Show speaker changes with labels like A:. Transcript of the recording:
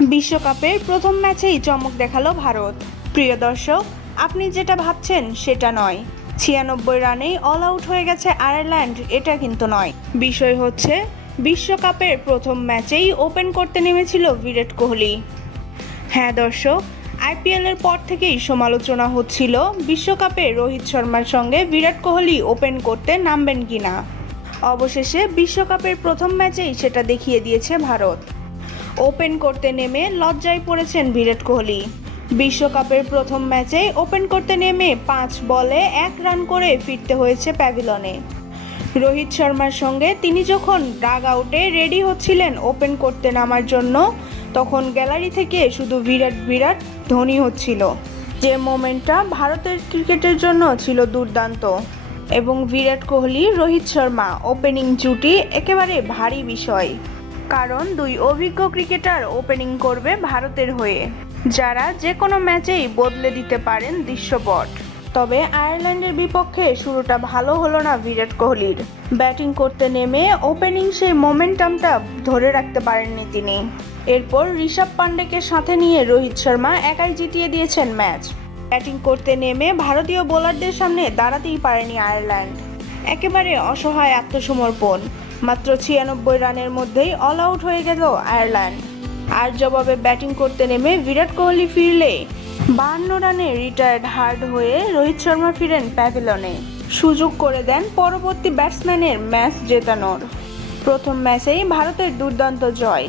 A: বিশ্বকাপের প্রথম ম্যাচেই চমক দেখাল ভারত। প্রিয় দর্শক, আপনি যেটা ভাবছেন সেটা নয়। ছিয়ানব্বই রানেই অল আউট হয়ে গেছে আয়ারল্যান্ড, এটা কিন্তু নয়। বিষয় হচ্ছে, বিশ্বকাপের প্রথম ম্যাচেই ওপেন করতে নেমেছিল বিরাট কোহলি। হ্যাঁ দর্শক আইপিএলের পর থেকেই সমালোচনা হচ্ছিল বিশ্বকাপে রোহিত শর্মার সঙ্গে বিরাট কোহলি ওপেন করতে নামবেন কিনা। অবশেষে বিশ্বকাপের প্রথম ম্যাচেই সেটা দেখিয়ে দিয়েছে ভারত। ওপেন করতে নেমে লজ্জায় পড়েছেন বিরাট কোহলি। বিশ্বকাপের প্রথম ম্যাচে ওপেন করতে নেমে পাঁচ বলে এক রান করে ফিরতে হয়েছে প্যাভিলনে। রোহিত শর্মার সঙ্গে তিনি যখন ডাগ আউটে রেডি হচ্ছিলেন ওপেন করতে নামার জন্য, তখন গ্যালারি থেকে শুধু বিরাট বিরাট ধ্বনি হচ্ছিল। যে মোমেন্টটা ভারতের ক্রিকেটের জন্য ছিল দুর্দান্ত। এবং বিরাট কোহলি, রোহিত শর্মা, ওপেনিং জুটি একেবারে ভারী বিষয়। কারণ দুই অভিজ্ঞ ক্রিকেটার ওপেনিং করবে ভারতের হয়ে, যারা যে কোনো ম্যাচেই বদলে দিতে পারেন দৃশ্যপট। তবে আয়ারল্যান্ডের বিপক্ষে শুরুটা ভালো হলো না বিরাট কোহলির। ব্যাটিং করতে নেমে ওপেনিং সেই মোমেন্টামটা ধরে রাখতে পারেননি তিনি। এরপর ঋষভ পান্ডেকে সাথে নিয়ে রোহিত শর্মা একাই জিতিয়ে দিয়েছেন ম্যাচ। ব্যাটিং করতে নেমে ভারতীয় বোলারদের সামনে দাঁড়াতেই পারেনি আয়ারল্যান্ড। একেবারে অসহায় আত্মসমর্পণ। মাত্র ছিয়ানব্বই রানের মধ্যেই অল আউট হয়ে গেল আয়ারল্যান্ড। আর জবাবে ব্যাটিং করতে নেমে বিরাট কোহলি ফিরলে বান্ন রানে রিটায়ার্ড হার্ড হয়ে রোহিত শর্মা ফিরেন প্যাভিলনে। সুযোগ করে দেন পরবর্তী ব্যাটসম্যানের ম্যাচ জেতানোর। প্রথম ম্যাচেই ভারতের দুর্দান্ত জয়।